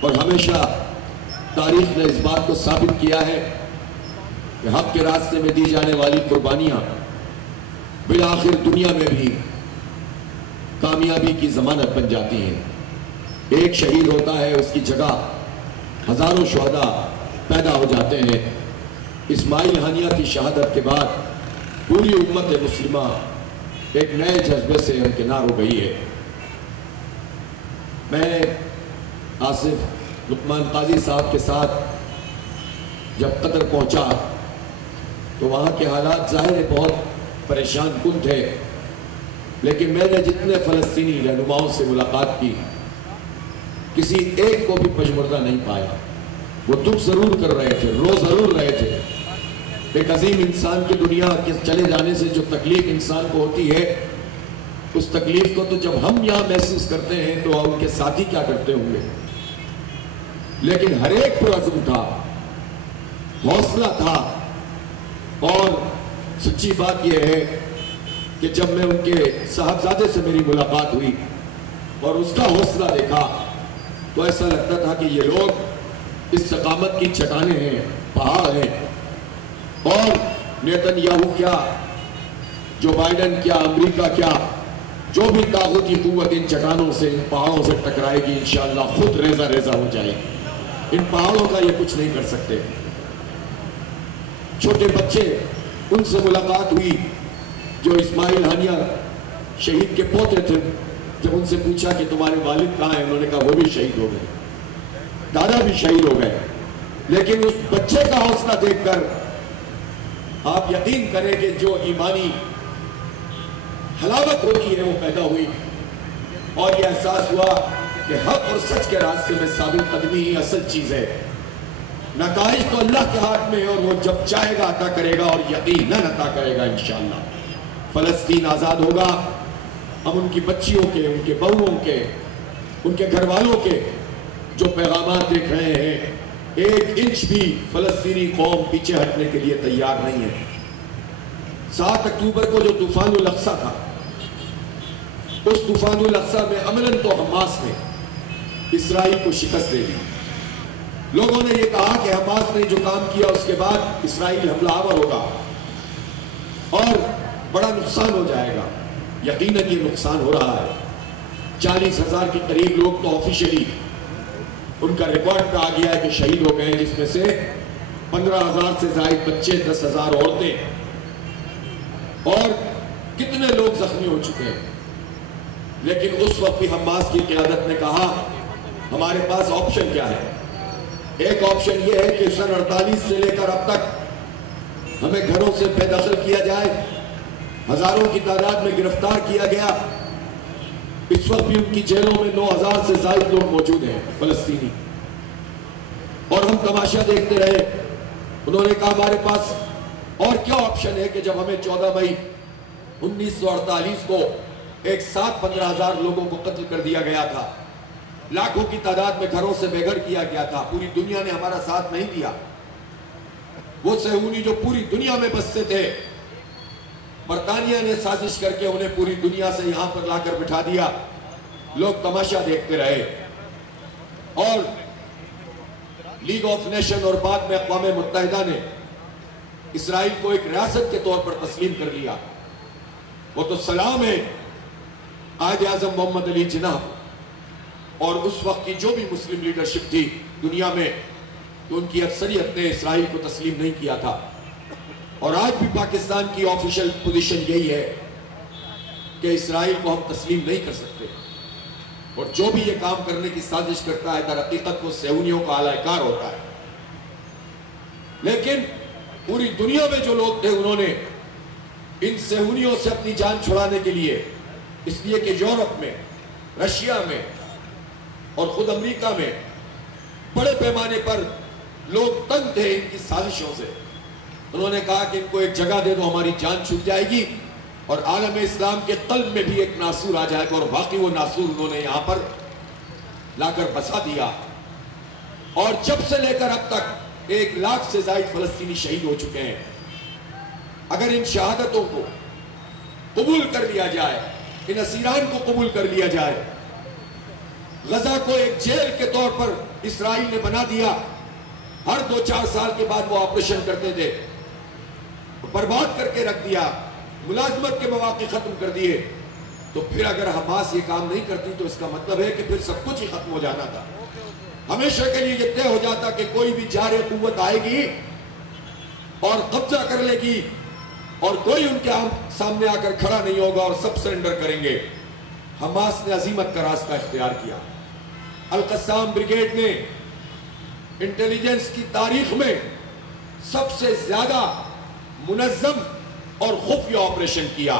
اور ہمیشہ تاریخ نے اس بات کو ثابت کیا ہے کہ حق کے راستے میں دی جانے والی قربانیاں بالآخر دنیا میں بھی کامیابی کی ضمانت بن جاتی ہیں۔ ایک شہید ہوتا ہے، اس کی جگہ ہزاروں شہداء پیدا ہو جاتے ہیں۔ اسماعیل ہانیہ کی شہادت کے بعد پوری امت مسلمہ ایک نئے جذبے سے ہمکنار ہو گئی ہے۔ میں آصف لقمان قاضی صاحب کے ساتھ جب قطر پہنچا تو وہاں کے حالات ظاہر ہے بہت پریشان کن تھے، لیکن میں نے جتنے فلسطینی رہنماؤں سے ملاقات کی کسی ایک کو بھی پژمردہ نہیں پایا۔ وہ دکھ ضرور کر رہے تھے، رو ضرور رہے تھے۔ ایک عظیم انسان کی دنیا کے چلے جانے سے جو تکلیف انسان کو ہوتی ہے، اس تکلیف کو تو جب ہم یہاں محسوس کرتے ہیں تو ان کے ساتھی کیا کرتے ہوں گے۔ لیکن ہر ایک پر عزم تھا، حوصلہ تھا، اور سچی بات یہ ہے کہ جب میں ان کے صاحبزادے سے میری ملاقات ہوئی اور اس کا حوصلہ دیکھا تو ایسا لگتا تھا کہ یہ لوگ استقامت کی چٹانیں ہیں، پہاڑ ہیں، اور نیتن یاہو کیا، جو بائیڈن کیا، امریکہ کیا، جو بھی طاغوتی قوت ان چٹانوں سے، ان پہاڑوں سے ٹکرائے گی انشاءاللہ خود ریزہ ریزہ ہو جائے گی۔ ان پہاڑوں کا یہ کچھ نہیں کر سکتے۔ چھوٹے بچے، ان سے ملاقات ہوئی جو اسماعیل ہانیہ شہید کے پوتے تھے۔ جب ان سے پوچھا کہ تمہارے والد کہاں ہیں، انہوں نے کہا وہ بھی شہید ہو گئے، دادا بھی شہید ہو گئے۔ لیکن اس بچے کا حوصلہ دیکھ کر آپ یقین کریں کہ جو ایمانی حلاوت ہوتی ہے وہ پیدا ہوئی، اور یہ احساس ہوا کہ حق اور سچ کے راستے میں ثابت قدمی ہی اصل چیز ہے۔ نتائج تو اللہ کے ہاتھ میں ہے، اور وہ جب چاہے گا عطا کرے گا، اور یقیناً عطا کرے گا انشاءاللہ۔ فلسطین آزاد ہوگا۔ ہم ان کی بچیوں کے، ان کے بہوؤں کے، ان کے گھر والوں کے جو پیغامات دیکھ رہے ہیں، ایک انچ بھی فلسطینی قوم پیچھے ہٹنے کے لیے تیار نہیں ہے۔ 7 اکتوبر کو جو طوفان الاقصی تھا، اس طوفان الاقصی میں عملاً تو حماس نے اسرائیل کو شکست دے دی۔ لوگوں نے یہ کہا کہ حماس نے جو کام کیا اس کے بعد اسرائیل حملہ آور ہوگا اور بڑا نقصان ہو جائے گا۔ یقیناً یہ نقصان ہو رہا ہے۔ 40,000 کے قریب لوگ تو آفیشلی ان کا ریکارڈ پہ آ گیا ہے کہ شہید ہو گئے، جس میں سے 15,000 سے زائد بچے، 10,000 عورتیں، اور کتنے لوگ زخمی ہو چکے ہیں۔ لیکن اس وقت بھی حماس کی قیادت نے کہا ہمارے پاس آپشن کیا ہے۔ ایک آپشن یہ ہے کہ سن 48 سے لے کر اب تک ہمیں گھروں سے بے دخل کیا جائے، ہزاروں کی تعداد میں گرفتار کیا گیا۔ اس وقت بھی ان کی جیلوں میں 9,000 سے زائد لوگ موجود ہیں فلسطینی، اور ہم تماشا دیکھتے رہے۔ انہوں نے کہا ہمارے پاس اور کیا آپشن ہے کہ جب ہمیں 14 مئی 1948 کو ایک ساتھ 15,000 لوگوں کو قتل کر دیا گیا تھا، لاکھوں کی تعداد میں گھروں سے بے گھر کیا گیا تھا، پوری دنیا نے ہمارا ساتھ نہیں دیا۔ وہ صہیونی جو پوری دنیا میں بستے تھے، برطانیہ نے سازش کر کے انہیں پوری دنیا سے یہاں پر لا کر بٹھا دیا۔ لوگ تماشا دیکھتے رہے، اور لیگ آف نیشن اور بعد میں اقوام متحدہ نے اسرائیل کو ایک ریاست کے طور پر تسلیم کر لیا۔ وہ تو سلام ہے قائد اعظم محمد علی جناح اور اس وقت کی جو بھی مسلم لیڈرشپ تھی دنیا میں، تو ان کی اکثریت نے اسرائیل کو تسلیم نہیں کیا تھا۔ اور آج بھی پاکستان کی آفیشل پوزیشن یہی ہے کہ اسرائیل کو ہم تسلیم نہیں کر سکتے، اور جو بھی یہ کام کرنے کی سازش کرتا ہے در حقیقت وہ صہیونیوں کا اعلی کار ہوتا ہے۔ لیکن پوری دنیا میں جو لوگ تھے انہوں نے ان صہیونیوں سے اپنی جان چھڑانے کے لیے، اس لیے کہ یورپ میں، رشیا میں اور خود امریکہ میں بڑے پیمانے پر لوگ تنگ تھے ان کی سازشوں سے، انہوں نے کہا کہ ان کو ایک جگہ دے دو ہماری جان چھوٹ جائے گی، اور عالم اسلام کے قلب میں بھی ایک ناسور آ جائے گا، اور واقعی وہ ناسور انہوں نے یہاں پر لا کر بسا دیا۔ اور جب سے لے کر اب تک 1 لاکھ سے زائد فلسطینی شہید ہو چکے ہیں۔ اگر ان شہادتوں کو قبول کر لیا جائے، ان اسیران کو قبول کر لیا جائے، غزہ کو ایک جیل کے طور پر اسرائیل نے بنا دیا. ہر 2-4 سال کے بعد وہ آپریشن کرتے تھے. برباد کر کے رکھ دیا, ملازمت کے مواقع ختم کر دیے. تو پھر اگر حماس یہ کام نہیں کرتی تو اس کا مطلب ہے کہ پھر سب کچھ ہی ختم ہو جانا تھا. ہمیشہ کے لیے یہ طے ہو جاتا کہ کوئی بھی جارِ قوت آئے گی اور قبضہ کر لے گی اور کوئی ان کے سامنے آ کر کھڑا نہیں ہوگا اور سب سرنڈر کریں گے. حماس نے عزیمت کا راستہ اختیار کیا. القسام بریگیڈ نے انٹیلیجنس کی تاریخ میں سب سے زیادہ منظم اور خفیہ آپریشن کیا.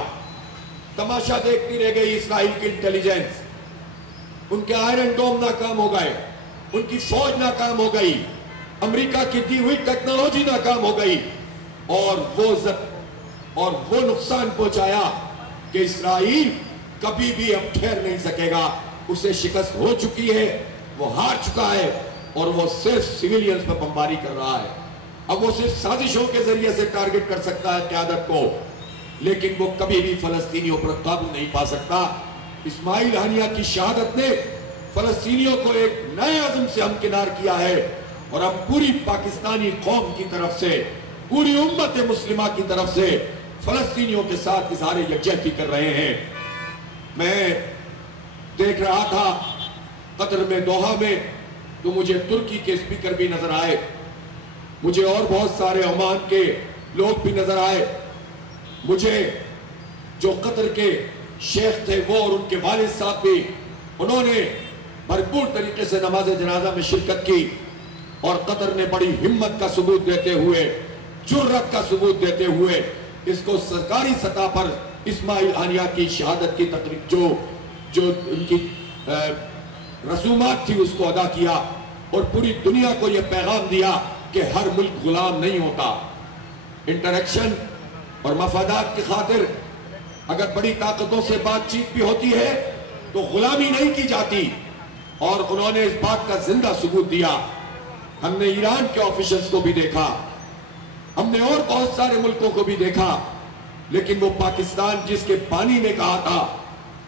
تماشا دیکھتی رہ گئی اسرائیل کی انٹیلیجنس. ان کے آئرن ڈوم ناکام ہو گئے, ان کی فوج ناکام ہو گئی, امریکہ کی دی ہوئی ٹیکنالوجی ناکام ہو گئی, اور وہ نقصان پہنچایا کہ اسرائیل کبھی بھی اب ٹھہر نہیں سکے گا. اسے شکست ہو چکی ہے, وہ ہار چکا ہے, اور وہ صرف سیویلینز پر بمباری کر رہا ہے. اب وہ صرف سازشوں کے ذریعے سے ٹارگٹ کر سکتا ہے قیادت کو, لیکن وہ کبھی بھی فلسطینیوں پر قابو نہیں پا سکتا. اسماعیل ہانیہ کی شہادت نے فلسطینیوں کو ایک نئے عزم سے ہمکنار کیا ہے, اور ہم پوری پاکستانی قوم کی طرف سے, پوری امت مسلمہ کی طرف سے فلسطینیوں کے ساتھ اظہار یکجہتی کر رہے ہیں. میں دیکھ رہا تھا قطر میں, دوحہ میں, تو مجھے ترکی کے اسپیکر بھی نظر آئے, مجھے اور بہت سارے عمان کے لوگ بھی نظر آئے, مجھے جو قطر کے شیخ تھے وہ اور ان کے والد صاحب بھی, انہوں نے بھرپور طریقے سے نماز جنازہ میں شرکت کی, اور قطر نے بڑی ہمت کا ثبوت دیتے ہوئے, جرأت کا ثبوت دیتے ہوئے اس کو سرکاری سطح پر اسماعیل ہانیہ کی شہادت کی تقریب جو ان کی رسومات تھی اس کو ادا کیا, اور پوری دنیا کو یہ پیغام دیا کہ ہر ملک غلام نہیں ہوتا. انٹریکشن اور مفادات کی خاطر اگر بڑی طاقتوں سے بات چیت بھی ہوتی ہے تو غلامی نہیں کی جاتی, اور انہوں نے اس بات کا زندہ ثبوت دیا. ہم نے ایران کے آفیشلز کو بھی دیکھا, ہم نے اور بہت سارے ملکوں کو بھی دیکھا, لیکن وہ پاکستان جس کے بانی نے کہا تھا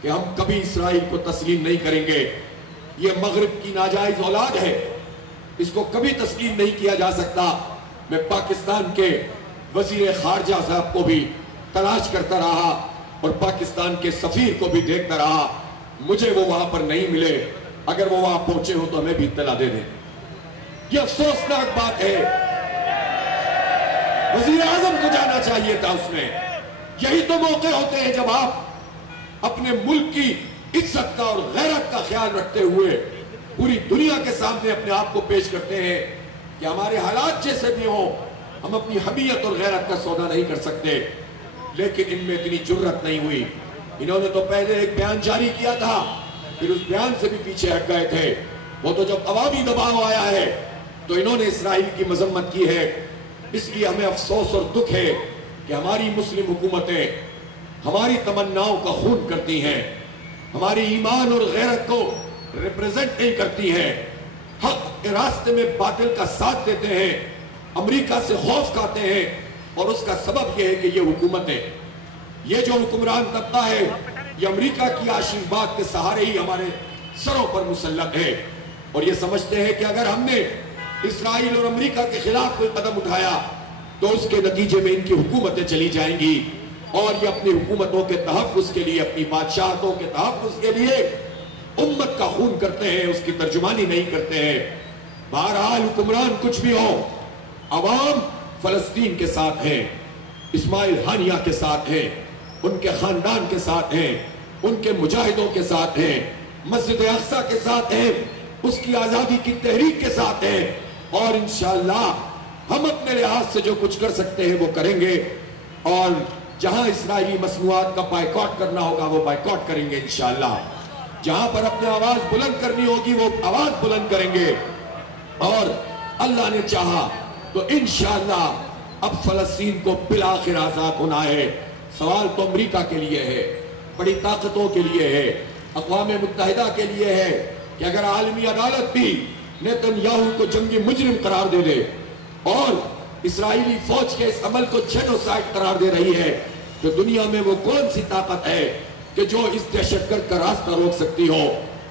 کہ ہم کبھی اسرائیل کو تسلیم نہیں کریں گے, یہ مغرب کی ناجائز اولاد ہے, اس کو کبھی تسلیم نہیں کیا جا سکتا. میں پاکستان کے وزیر خارجہ صاحب کو بھی تلاش کرتا رہا اور پاکستان کے سفیر کو بھی دیکھتا رہا, مجھے وہ وہاں پر نہیں ملے. اگر وہ وہاں پہنچے ہو تو ہمیں بھی اطلاع دے دیں. یہ افسوسناک بات ہے, وزیر اعظم کو جانا چاہیے تھا اس میں. یہی تو موقع ہوتے ہیں جب آپ اپنے ملک کی عزت کا اور غیرت کا خیال رکھتے ہوئے پوری دنیا کے سامنے اپنے آپ کو پیش کرتے ہیں کہ ہمارے حالات جیسے بھی ہوں ہم اپنی حمیت اور غیرت کا سودا نہیں کر سکتے. لیکن ان میں اتنی جرأت نہیں ہوئی. انہوں نے تو پہلے ایک بیان جاری کیا تھا, پھر اس بیان سے بھی پیچھے ہٹ گئے تھے. وہ تو جب عوامی دباؤ آیا ہے تو انہوں نے اسرائیل کی مذمت کی ہے. اس لیے ہمیں افسوس اور دکھ ہے کہ ہماری مسلم حکومتیں ہماری تمناؤں کا خون کرتی ہیں, ہماری ایمان اور غیرت کو ریپریزنٹ نہیں کرتی ہیں, حق کے راستے میں باطل کا ساتھ دیتے ہیں, امریکہ سے خوف کھاتے ہیں. اور اس کا سبب یہ ہے کہ یہ حکومتیں, یہ جو حکمران طبقہ ہے, یہ امریکہ کی آشیرواد کے سہارے ہی ہمارے سروں پر مسلط ہے, اور یہ سمجھتے ہیں کہ اگر ہم نے اسرائیل اور امریکہ کے خلاف کوئی قدم اٹھایا تو اس کے نتیجے میں ان کی حکومتیں چلی جائیں گی, اور یہ اپنی حکومتوں کے تحفظ کے لیے, اپنی بادشاہتوں کے تحفظ کے لیے امت کا خون کرتے ہیں, اس کی ترجمانی نہیں کرتے ہیں. بہرحال حکمران کچھ بھی ہو, عوام فلسطین کے ساتھ ہیں, اسماعیل ہانیہ کے ساتھ ہیں, ان کے خاندان کے ساتھ ہیں, ان کے مجاہدوں کے ساتھ ہیں, مسجد اقصی کے ساتھ ہیں, اس کی آزادی کی تحریک کے ساتھ ہیں, اور انشاءاللہ ہم اپنے لحاظ سے جو کچھ کر سکتے ہیں وہ کریں گے, اور جہاں اسرائیلی مصنوعات کا بائیکاٹ کرنا ہوگا وہ بائیکاٹ کریں گے انشاءاللہ. جہاں پر اپنے آواز بلند کرنی ہوگی وہ آواز بلند کریں گے, اور اللہ نے چاہا تو انشاءاللہ اب فلسطین کو بالآخر آزاد ہونا ہے. سوال تو امریکہ کے لیے ہے, بڑی طاقتوں کے لیے ہے, اقوام متحدہ کے لیے ہے کہ اگر عالمی عدالت بھی نیتن یاہو کو جنگی مجرم قرار دے دے اور اسرائیلی فوج کے اس عمل کو جینوسائیڈ قرار دے رہی ہے, تو دنیا میں وہ کون سی طاقت ہے کہ جو اس دہشت گرد کا راستہ روک سکتی ہو؟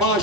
5